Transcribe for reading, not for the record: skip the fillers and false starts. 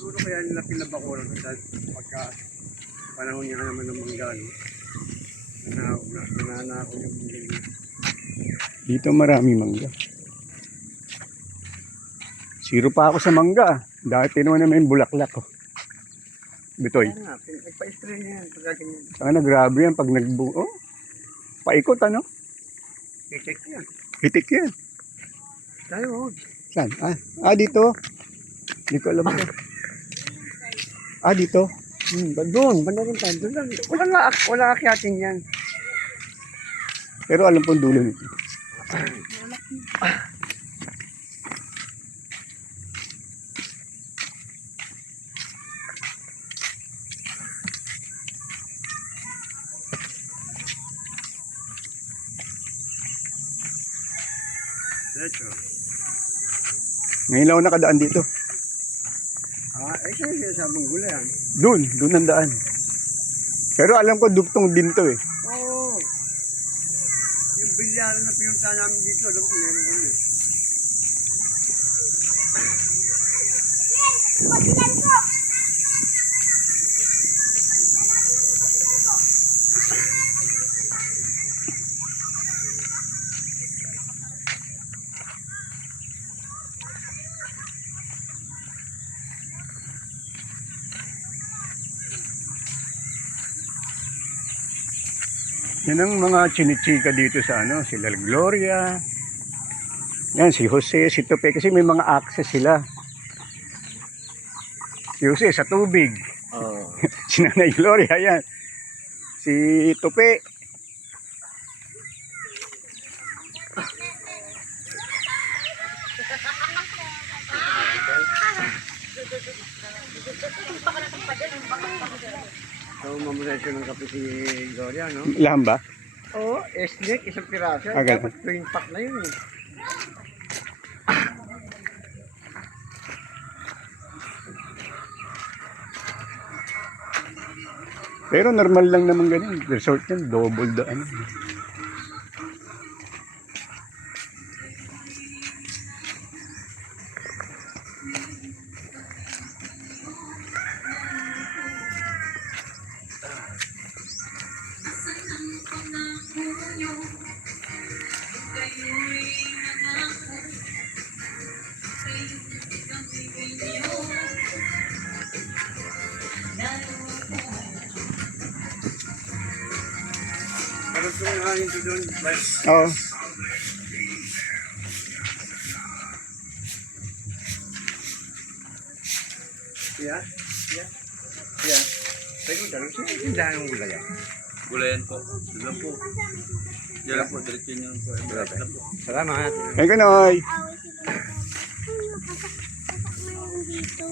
Siguro kaya nila pinabakuran sa pagka panahon niya naman ng mangga, no? Nananako yung mangga. Dito marami mangga. Zero pa ako sa mangga. Dati naman naman yung bulaklak ko. Bitoy. Kaya nga, nagpa-spray niya yan pagka ganyan. Sana grabe yan pag nagbuo. Oh, paikot ano? I-check yan. Hitik yan. Tayo, Saan? Dito. Hindi ko alam ito. Dito. doon, banda rin tayo. Doon lang. Wala akyatin yan. Pero alam ko ang dulo nito. Diretso. Ngayon lang ako nakadaan dito. Kaya sinasabong gula yan. Doon ang daan. Pero alam ko dugtong din to eh. Oo. Yung bilyaran na pinunta namin dito, alam ko meron kami. Yan ang mga chinichika dito sa sila Gloria. Yan, si Jose, si Tope, kasi may mga access sila. Si Jose sa tubig. Oo. Si Nanay Gloria, yan. Si Tope. So, mamulasyon ng kape si Gloria, no? Laham ba? Oo, S-neck, isang piraso. Agad. Dapat twin pack na yun eh. Pero normal lang naman ganun. Resort yan, double daan. Parang kung hangin ko doon, but Oo. yeah. Pero tanong siya, tindahan ng gulay yan. Gulayan po. Doon lang po. Diyan lang po. Diretso niyo po. Salamat. Ay, Kanoy. Dito.